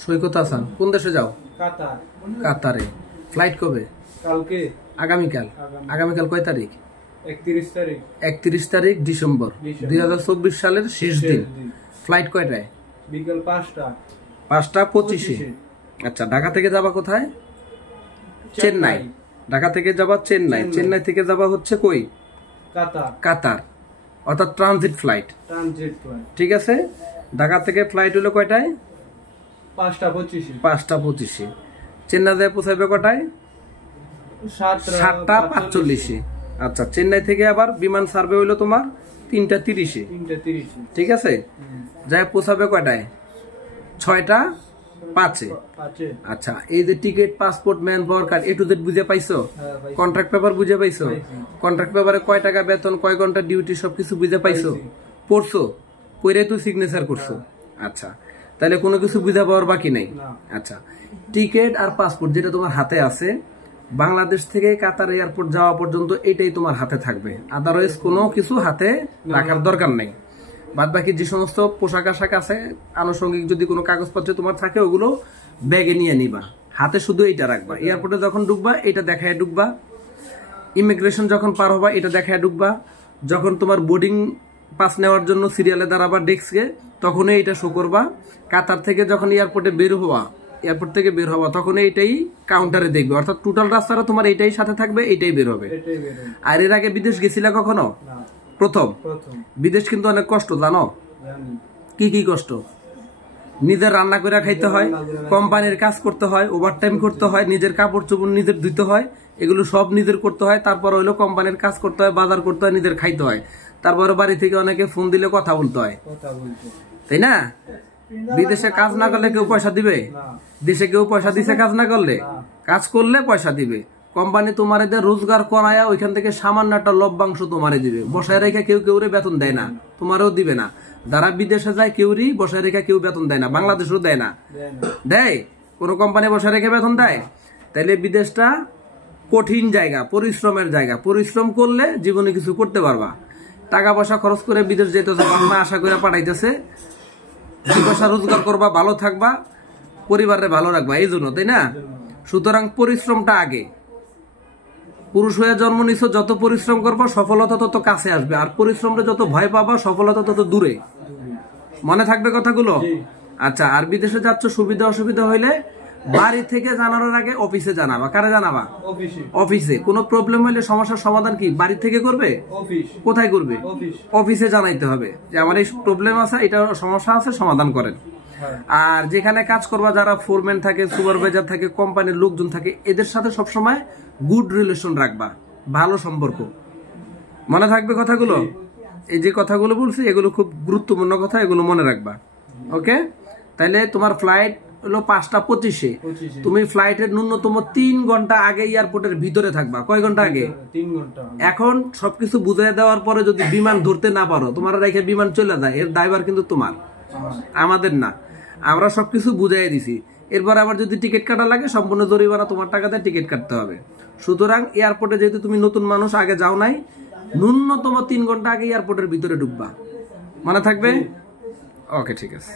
সৈকত হাসান, কোন দেশে যাও? কাতার। কাতারে। ফ্লাইট কবে? কালকে। আগামীকাল। আগামীকাল কয় তারিখ? 31 তারিখ। 31 তারিখ ডিসেম্বর 2024 সালের শেষ দিন। ফ্লাইট কয়টায়? বিকেল 5টা। 5:25। আচ্ছা, ঢাকা থেকে যাবা কোথায়? চেন্নাই। ঢাকা থেকে যাবা চেন্নাই, চেন্নাই থেকে যাবা হচ্ছে কই? কাতার। কাতার, অর্থাৎ ট্রানজিট ফ্লাইট। Transit flight. ঠিক আছে, ঢাকা থেকে ফ্লাইট হলো কয়টায়? 5:25। 5:25। চেন্নাই যায় পৌঁছাবে কটায়? 7:45। আচ্ছা, চেন্নাই থেকে আবার বিমান সার্ভে হইলো তোমার 3:30। 3:30। ঠিক আছে, যায় পৌঁছাবে কয়টায়? 6:05। আচ্ছা, এই যে ticket, passport, manpower card, A to Z বুঝে পাইছো? কন্ট্রাক্ট পেপার বুঝে পাইছো? কন্ট্রাক্ট পেপারে কয় টাকা বেতন, কয় ঘন্টা ডিউটি, সবকিছু বুঝে পাইছো? পড়ছো? পড়ে তুই সিগনেচার করছো? আচ্ছা, তাহলে কোনো কিছু বুঝে পাওয়ার বাকি নাই। আচ্ছা, টিকিট আর পাসপোর্ট যেটা তোমার হাতে আছে, বাংলাদেশ থেকে কাতার এয়ারপোর্ট যাওয়া পর্যন্ত এটাই তোমার হাতে থাকবে, আদারওয়াইজ কোনো কিছু হাতে রাখার দরকার নেই। বাদ বাকি যে সমস্ত পোশাক আশাক আছে, আনুষঙ্গিক যদি কোনো কাগজপত্র তোমার থাকে, ওগুলো ব্যাগে নিয়ে নিবা, হাতে শুধু এইটা রাখবা। এয়ারপোর্টে যখন ঢুকবা এটা দেখায় ঢুকবা, ইমিগ্রেশন যখন পার হবা এটা দেখায় ঢুকবা, যখন তোমার বোর্ডিং পাস নেওয়ার জন্য সিরিয়ালে দাঁড়াবা ডেস্কে, তখনই এটা শো করবা। কাতার থেকে যখন এয়ারপোর্টে বের হওয়া, এয়ারপোর্ট থেকে বের হওয়া, তখন এইটাই কাউন্টারে দেখবে, অর্থাৎ টোটাল রাস্তাটা তোমার এইটাই সাথে থাকবে, এইটাই বের হবে। আর এর আগে বিদেশ গেছিলা কখনো? প্রথম। বিদেশ কিন্তু অনেক কষ্ট, জানো? কি কি কষ্ট? নিজের রান্না করে খাইতে হয়, কোম্পানির কাজ করতে হয়, ওভারটাইম করতে হয়, নিজের কাপড় চোপড় নিজের ধুইতে হয়, এগুলো সব নিজের করতে হয়। তারপর হইলো কোম্পানির কাজ করতে হয়, বাজার করতে হয়, নিজের খাইতে হয়। তারপরে বাড়ি থেকে অনেকে ফোন দিলে কথা বলতে হয়, তাই না? বিদেশে কাজ না করলে কেউ পয়সা দিবে? দেশে কেউ পয়সা দিছে কাজ না করলে? কাজ করলে পয়সা দিবে। কোম্পানি তোমার এদের রোজগার করায়া ওইখান থেকে সামান্য একটা লভ্যাংশ তোমারে দিবে। বসায় রেখে কেউ কেউরে বেতন দেয় না, তোমারও দিবে না। যারা বিদেশে যায় কেউরই বসায় রেখে কেউ বেতন দেয় না, বাংলাদেশেও দেয় না। দেয়? কোন কোম্পানি বসায় রেখে বেতন দেয়? তাইলে বিদেশটা কঠিন জায়গা, পরিশ্রমের জায়গা। পরিশ্রম করলে জীবনে কিছু করতে পারবা। টাকা পয়সা খরচ করে বিদেশ যেতেছে, বাবা আশা করে পাঠাইতেছে, 2 পয়সা রোজগার করবা, ভালো থাকবা, পরিবারে ভালো রাখবা, এই জন্য, তাই না? সুতরাং পরিশ্রমটা আগে। পুরুষ হয়ে জন্ম নিছো, যত পরিশ্রম করবা সফলতা তত কাছে আসবে, আর পরিশ্রমটা যত ভয় পাবা সফলতা তত দূরে। মনে থাকবে কথাগুলো? আচ্ছা, আর বিদেশে যাচ্ছ, সুবিধা অসুবিধা হইলে বাড়ি থেকে জানানোর আগে অফিসে জানাবা। কারে জানাবা? অফিসে। কোনো প্রবলেম হইলে সমস্যার সমাধান কি বাড়ি থেকে করবে? কোথায় করবে? অফিসে জানাইতে হবে যে আমার এই প্রবলেম আছে, এটা সমস্যা আছে, সমাধান করেন। আর যেখানে কাজ করবা, যারা ফোরম্যান থাকে, সুপারভাইজার থাকে, কোম্পানির লোকজন থাকে, এদের সাথে সবসময় গুড রিলেশন রাখবা, ভালো সম্পর্ক। মনে থাকবে কথাগুলো? এই যে কথাগুলো বলছি এগুলো খুব গুরুত্বপূর্ণ কথা, এগুলো মনে রাখবা। ওকে, তাইলে তোমার ফ্লাইট হলো 5:25। তুমি ফ্লাইটের ন্যূনতম 3 ঘন্টা আগে এয়ারপোর্টের ভিতরে থাকবা। কয় ঘন্টা আগে? 3 ঘন্টা। এখন সবকিছু বুঝাই দেওয়ার পরে যদি বিমান ধরতে না পারো, তোমার রেখে বিমান চলে যায়, এর দায়ভার কিন্তু তোমার, আমাদের না। আমরা সবকিছু বুঝাই দিছি। এরপর আবার যদি টিকিট কাটা লাগে, সম্পূর্ণ জরিমানা তোমার টাকাতে টিকিট কাটতে হবে। সুতরাং এয়ারপোর্টে যেহেতু তুমি নতুন মানুষ, আগে যাও নাই, ন্যূনতম 3 ঘন্টা আগে এয়ারপোর্টের ভিতরে ঢুকবা। মনে থাকবে? ওকে, ঠিক আছে।